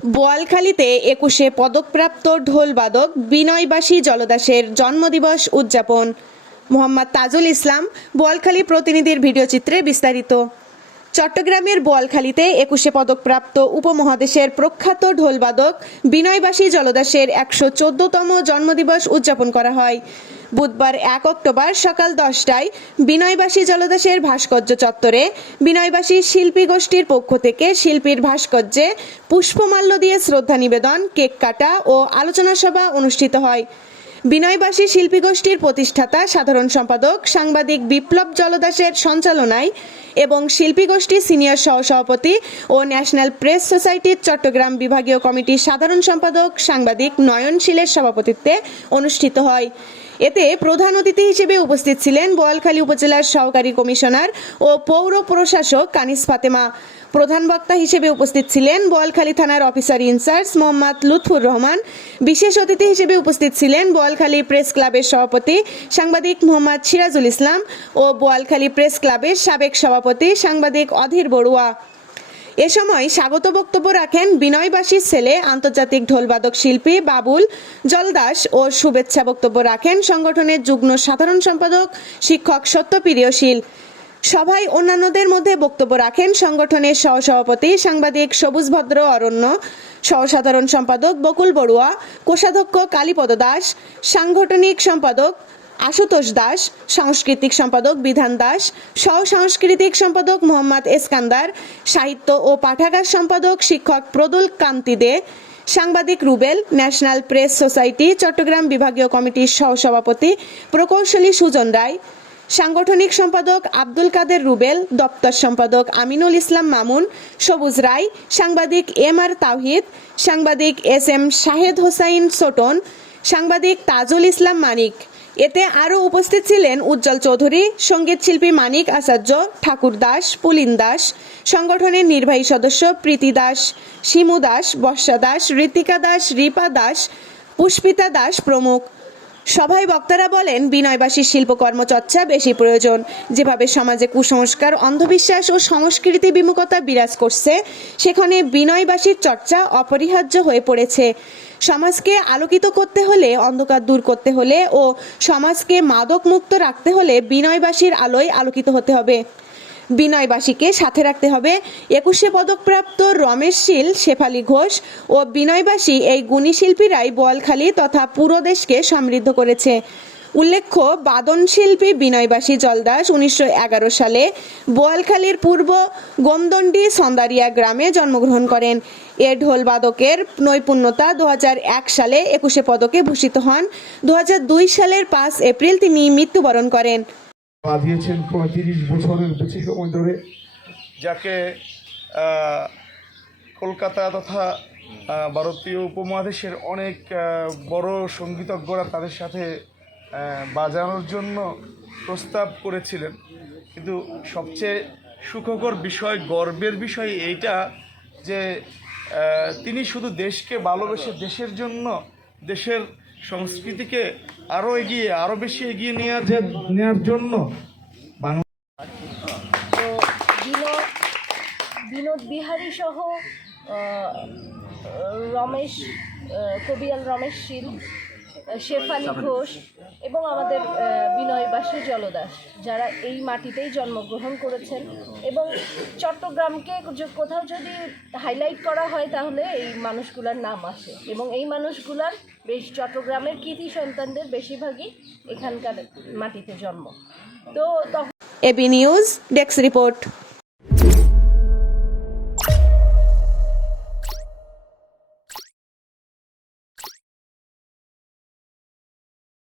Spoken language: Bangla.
বোয়ালখালীতে ২১শে পদকপ্রাপ্ত ঢোলবাদক বিনয়বাসী জলদাসের জন্মদিবস উদযাপন। মোহাম্মদ তাজুল ইসলাম, বোয়ালখালী প্রতিনিধির ভিডিওচিত্রে বিস্তারিত। চট্টগ্রামের বোয়ালখালীতে ২১শে পদকপ্রাপ্ত উপমহাদেশের প্রখ্যাত ঢোলবাদক বিনয়বাসী জলদাসের ১১৪তম জন্মদিবস উদযাপন করা হয়। বুধবার ১ অক্টোবর সকাল ১০টায় বিনয়বাসী জলদাসের ভাস্কর্য চত্বরে বিনয়বাসী শিল্পী গোষ্ঠীর পক্ষ থেকে শিল্পীর ভাস্কর্যে পুষ্পমাল্য দিয়ে শ্রদ্ধা নিবেদন, কেক কাটা ও আলোচনা সভা অনুষ্ঠিত হয়। বিনয়বাসী শিল্পী গোষ্ঠীর প্রতিষ্ঠাতা সাধারণ সম্পাদক সাংবাদিক বিপ্লব জলদাসের সঞ্চালনায় এবং শিল্পী গোষ্ঠী সিনিয়র সহসভাপতি ও ন্যাশনাল প্রেস সোসাইটির চট্টগ্রাম বিভাগীয় কমিটির সাধারণ সম্পাদক সাংবাদিক নয়নশীলের সভাপতিত্বে অনুষ্ঠিত হয়। এতে প্রধান অতিথি হিসেবে উপস্থিত ছিলেন বোয়ালখালী উপজেলার সহকারী কমিশনার ও পৌর প্রশাসক কানিস ফাতেমা। প্রধান বক্তা হিসেবে উপস্থিত ছিলেন বোয়ালখালী থানার অফিসার ইনচার্জ মোহাম্মদ লুৎফুর রহমান। বিশেষ অতিথি হিসেবে উপস্থিত ছিলেন বোয়ালখালী প্রেস ক্লাবের সভাপতি সাংবাদিক মোহাম্মদ সিরাজুল ইসলাম ও বোয়ালখালী প্রেস ক্লাবের সাবেক সভাপতি সাংবাদিক অধীর বড়ুয়া। এ সময় স্বাগত বক্তব্য রাখেন বিনয়বাসীর ছেলে আন্তর্জাতিক ঢোলবাদক শিল্পী বাবুল জলদাস ও শুভেচ্ছা বক্তব্য রাখেন সংগঠনের যুগ্ম সাধারণ সম্পাদক শিক্ষক সত্যপ্রিয়শীল। সভায় অন্যান্যদের মধ্যে বক্তব্য রাখেন সংগঠনের সহসভাপতি সাংবাদিক সবুজভদ্র অরণ্য, সহসাধারণ সম্পাদক বকুল বড়ুয়া, কোষাধ্যক্ষ কালীপদ দাস, সাংগঠনিক সম্পাদক আশুতোষ দাস, সাংস্কৃতিক সম্পাদক বিধান দাস, সহ সাংস্কৃতিক সম্পাদক মোহাম্মদ এসকান্দার, সাহিত্য ও পাঠাগার সম্পাদক শিক্ষক প্রদুল কান্তি দে, সাংবাদিক Rubel, national press society Chattogram বিভাগীয় কমিটির সহসভাপতি প্রকৌশলী সুজন রায়, সাংগঠনিক সম্পাদক আব্দুল কাদের রুবেল, দপ্তর সম্পাদক আমিনুল ইসলাম মামুন, সবুজ রায়, সাংবাদিক এম.আর. তাওহিদ, সাংবাদিক এস.এম. শাহেদ হোসাইন সোটন, সাংবাদিক তাজুল ইসলাম মানিক। এতে আরও উপস্থিত ছিলেন উজ্জ্বল চৌধুরী, সঙ্গীতশিল্পী মানিক আচার্য, ঠাকুর দাস, পুলিন দাস, সংগঠনের নির্বাহী সদস্য প্রীতি দাস, শিমু দাস, বর্ষা দাস, ঋতিকা দাস, রিপা দাস, পুষ্পিতা দাস প্রমুখ। সভায় বক্তারা বলেন, বিনয়বাসী শিল্পকর্ম চর্চা বেশি প্রয়োজন। যেভাবে সমাজে কুসংস্কার, অন্ধবিশ্বাস ও সংস্কৃতি বিমুখতা বিরাজ করছে, সেখানে বিনয়বাসীর চর্চা অপরিহার্য হয়ে পড়েছে। সমাজকে আলোকিত করতে হলে, অন্ধকার দূর করতে হলে ও সমাজকে মাদক মুক্ত রাখতে হলে বিনয়বাসীর আলোয় আলোকিত হতে হবে। বিনয়বাসীকে সাথে রাখতে হবে। ২১শে পদকপ্রাপ্ত রমেশ শীল, শেফালী ঘোষ ও বিনয়বাসী এই গুণী শিল্পীরাই বোয়ালখালী তথা পুরো দেশকে সমৃদ্ধ করেছে। উল্লেখ্য, বাদন শিল্পী বিনয়বাসী জলদাস ১৯১১ সালে বোয়ালখালীর পূর্ব গোমদণ্ডী সন্দারিয়া গ্রামে জন্মগ্রহণ করেন। এ ঢোলবাদকের নৈপুণ্যতা ২০০১ সালে ২১শে পদকে ভূষিত হন। ২০০২ সালের ৫ এপ্রিল তিনি মৃত্যুবরণ করেন। বাঁধিয়েছেন ৩৫ বছরের বেশি সময় ধরে, যাকে কলকাতা তথা ভারতীয় উপমহাদেশের অনেক বড় সঙ্গীতজ্ঞরা তাদের সাথে বাজানোর জন্য প্রস্তাব করেছিলেন। কিন্তু সবচেয়ে সুখকর বিষয়, গর্বের বিষয় এইটা যে তিনি শুধু দেশকে ভালোবেসে দেশের জন্য, দেশের সংস্কৃতিকে আরও বেশি এগিয়ে নেওয়ার জন্য বিনোদ বিহারী সহ রমেশ, কবিয়াল রমেশ শীল, শেফালী ঘোষ এবং আমাদের বিনয়বাসী জলদাস, যারা এই মাটিতেই জন্মগ্রহণ করেছেন। এবং চট্টগ্রামকে কোথাও যদি হাইলাইট করা হয় তাহলে এই মানুষগুলার নাম আসে, এবং এই মানুষগুলার চট্টগ্রামের কৃতি সন্তানদের বেশিরভাগই এখানকার মাটিতে জন্ম। তো তখন এবি নিউজ ডেস্ক রিপোর্ট।